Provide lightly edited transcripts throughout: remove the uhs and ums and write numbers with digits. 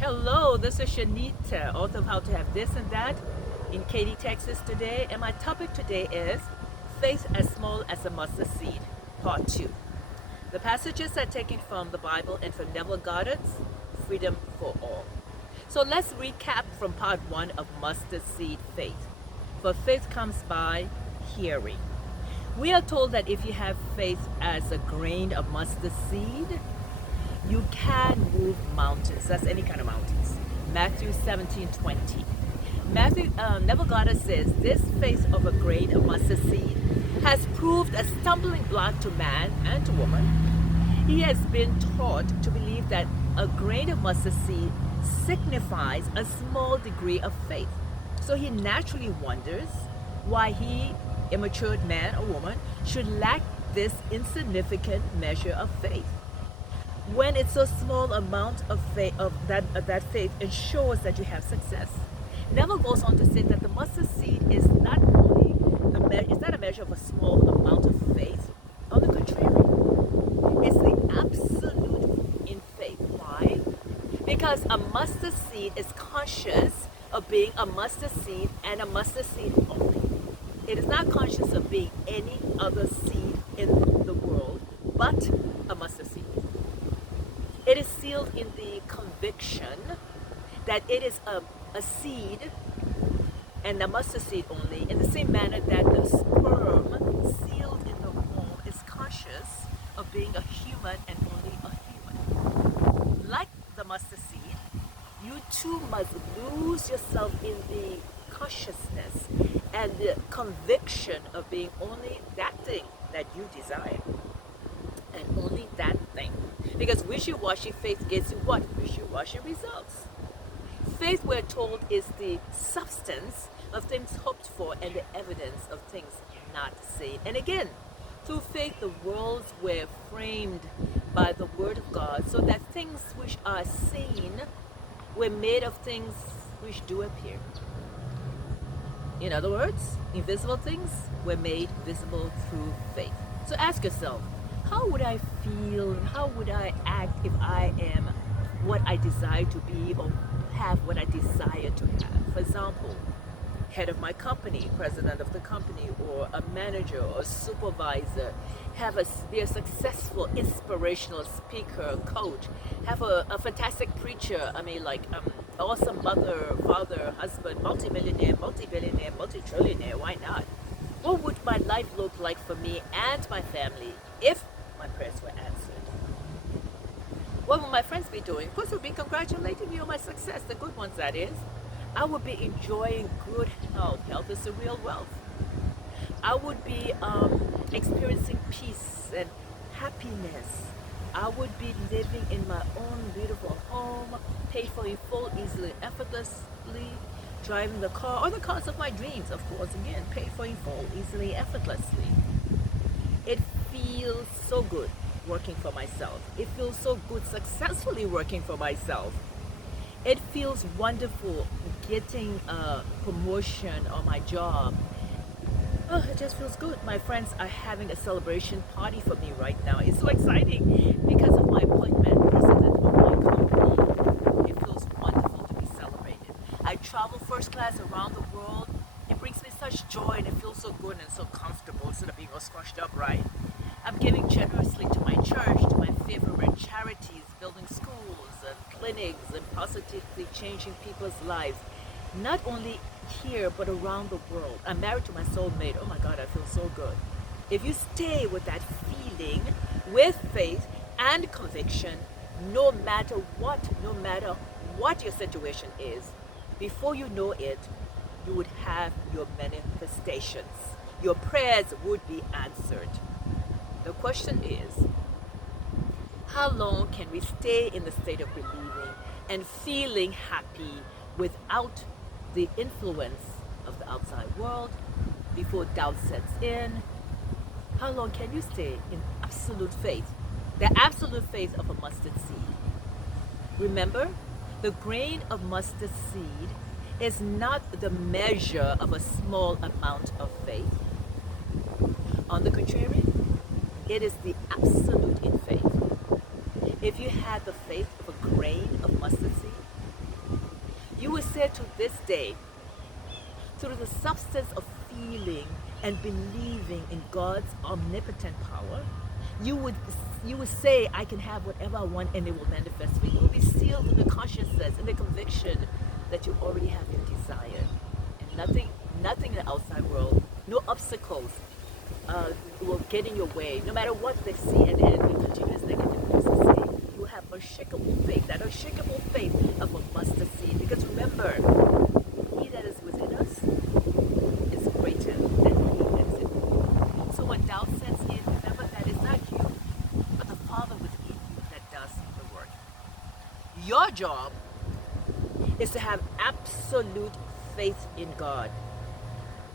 Hello, this is Shanita, author of How to Have This and That in Katy, Texas today. And my topic today is Faith as Small as a Mustard Seed, Part 2. The passages are taken from the Bible and from Neville Goddard's Freedom for All. So let's recap from Part 1 of Mustard Seed Faith. For faith comes by hearing. We are told that if you have faith as a grain of mustard seed, you can move mountains. That's any kind of mountains. Matthew 17:20. Neville Goddard says this faith of a grain of mustard seed has proved a stumbling block to man and to woman. He has been taught to believe that a grain of mustard seed signifies a small degree of faith. So he naturally wonders why he, immature man or woman, should lack this insignificant measure of faith. When it's a small amount of faith, that faith ensures that you have success. Neville goes on to say that the mustard seed is not only it's not a measure of a small amount of faith. On the contrary, it's the absolute in faith. Why? Because a mustard seed is conscious of being a mustard seed and a mustard seed only. It is not conscious of being any other seed in the world but a mustard seed. It is sealed in the conviction that it is a seed and a mustard seed only, in the same manner that the sperm sealed in the womb is conscious of being a human and only a human. Like the mustard seed, you too must lose yourself in the consciousness and the conviction of being only that thing that you desire. And only that thing. Because wishy-washy faith gets you what? Wishy-washy results. Faith, we're told, is the substance of things hoped for and the evidence of things not seen. And again, through faith, the worlds were framed by the Word of God, so that things which are seen were made of things which do appear. In other words, invisible things were made visible through faith. So ask yourself, how would I feel, how would I act if I am what I desire to be or have what I desire to have? For example, head of my company, president of the company, or a manager or a supervisor, be a successful, inspirational speaker, coach, have a fantastic preacher, awesome mother, father, husband, multimillionaire, multi-billionaire, multi-trillionaire, why not? What would my life look like for me and my family if my prayers were answered? What would my friends be doing? Of course, they would be congratulating me on my success, the good ones that is. I would be enjoying good health. Health is the real wealth. I would be experiencing peace and happiness. I would be living in my own beautiful home, paid for in full, easily, effortlessly, driving the car or the cars of my dreams, of course, again, paid for in full, easily, effortlessly. It feels so good working for myself. It feels so good successfully working for myself. It feels wonderful getting a promotion on my job. Oh, it just feels good. My friends are having a celebration party for me right now. It's so exciting because of my appointment, president of my company. It feels wonderful to be celebrated. I travel first class around the world. It brings me such joy and it feels so good and so comfortable instead of being all squashed up, right? I'm giving generously to my church, to my favorite charities, building schools and clinics and positively changing people's lives. Not only here, but around the world. I'm married to my soulmate. Oh my God, I feel so good. If you stay with that feeling, with faith and conviction, no matter what your situation is, before you know it, you would have your manifestations. Your prayers would be answered. The question is, how long can we stay in the state of believing and feeling happy without the influence of the outside world before doubt sets in? How long can you stay in absolute faith, the absolute faith of a mustard seed? Remember, the grain of mustard seed is not the measure of a small amount of faith. On the contrary, it is the absolute in faith. If you had the faith of a grain of mustard seed, You will say to this day, through the substance of feeling and believing in God's omnipotent power, you would say, I can have whatever I want and it will manifest for you. You will be sealed in the consciousness and the conviction that you already have your desire. And nothing in the outside world, no obstacles will get in your way. No matter what they see and enemy continues negatively to say, you have unshakable faith, that unshakable faith of a mustard seed. Because remember, he that is within us is greater than he that is in the world. So when doubt sets in, remember that it's not you, but the Father within you that does the work. Your job is to have absolute faith in God.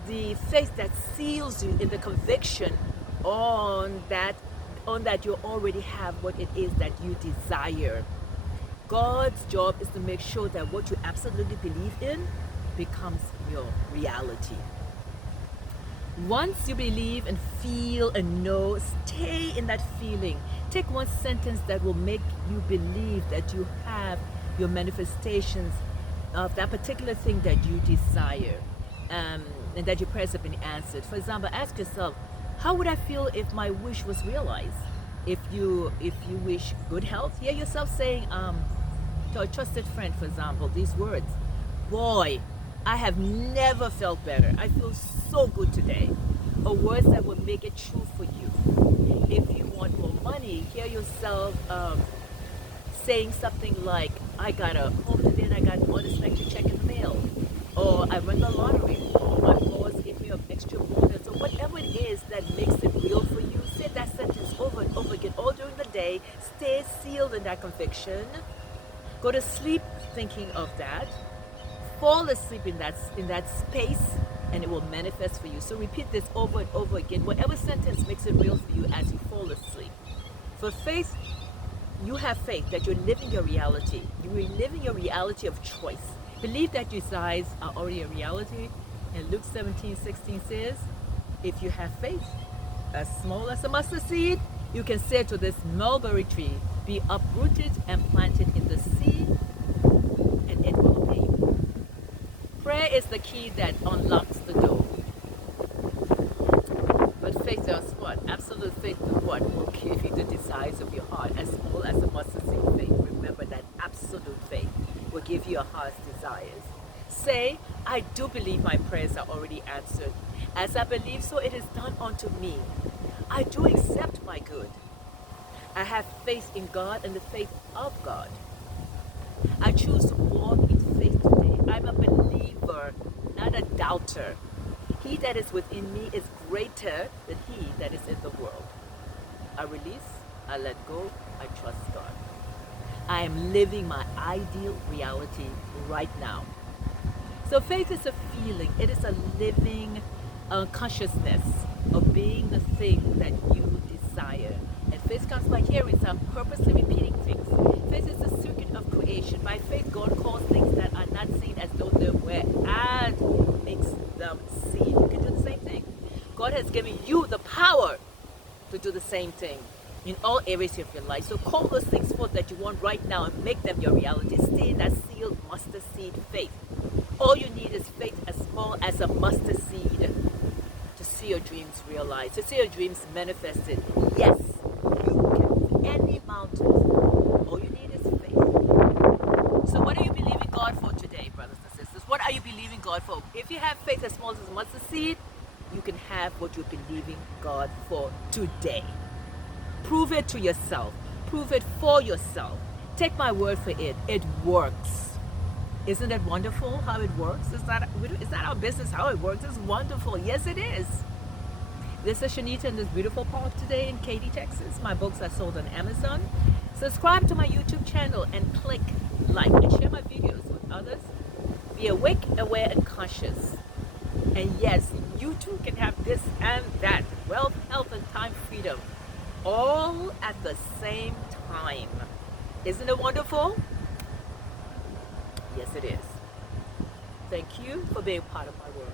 The faith that seals you in the conviction on that you already have what it is that you desire. God's job is to make sure that what you absolutely believe in becomes your reality. Once you believe and feel and know, stay in that feeling. Take one sentence that will make you believe that you have your manifestations of that particular thing that you desire, and that your prayers have been answered. For example, ask yourself, how would I feel if my wish was realized? If you wish good health, hear yourself saying to a trusted friend, for example, these words: boy, I have never felt better. I feel so good today. Or words that will make it true for you. If you want more money, hear yourself saying something like, I got a home today and I got an unexpected check in the mail. Or I won the lottery. Or my boss gave me an extra bonus. Or whatever it is that makes it real for you, say that sentence over and over again all during the day. Stay sealed in that conviction. Go to sleep thinking of that. Fall asleep in that space, and it will manifest for you. So repeat this over and over again. Whatever sentence makes it real for you as you fall asleep. For faith, you have faith that you're living your reality. You're living your reality of choice. Believe that your desires are already a reality. And Luke 17:16 says, if you have faith as small as a mustard seed, you can say to this mulberry tree, be uprooted and planted in the sea, and it will obey you. Prayer is the key that unlocks the door. But faith is what? Absolute faith is what will give you the desires of your heart, as small as a mustard seed faith. Remember that absolute faith will give you a heart's desires. Say, I do believe my prayers are already answered. As I believe, so it is done unto me. I do accept my good. I have faith in God and the faith of God. I choose to walk in faith today. I'm a believer, not a doubter. He that is within me is greater than he that is in the world. I release, I let go, I trust God. I am living my ideal reality right now. So faith is a feeling. It is a living consciousness of being the thing that you desire. And faith comes by hearing, so I'm purposely repeating things. Faith is the circuit of creation. By faith, God calls things that are not seen as though they were and makes them seen. You can do the same thing. God has given you the power to do the same thing in all areas of your life. So call those things forth that you want right now and make them your reality. Stay in that sealed mustard seed faith. All you need is faith as small as a mustard seed to see your dreams realized, to see your dreams manifested. Yes, you can move any mountain. All you need is faith. So what are you believing God for today, brothers and sisters? What are you believing God for? If you have faith as small as a mustard seed, you can have what you're believing God for today. Prove it to yourself. Prove it for yourself. Take my word for it. It works. Isn't it wonderful how it works? Is that our business how it works? It's wonderful. Yes, it is. This is Shanita in this beautiful park today in Katy, Texas. My books are sold on Amazon. Subscribe to my YouTube channel and click like and share my videos with others. Be awake, aware, and conscious. And yes, you too can have this and that. Wealth, health, and time freedom. All at the same time. Isn't it wonderful? Yes, it is. Thank you for being part of my world.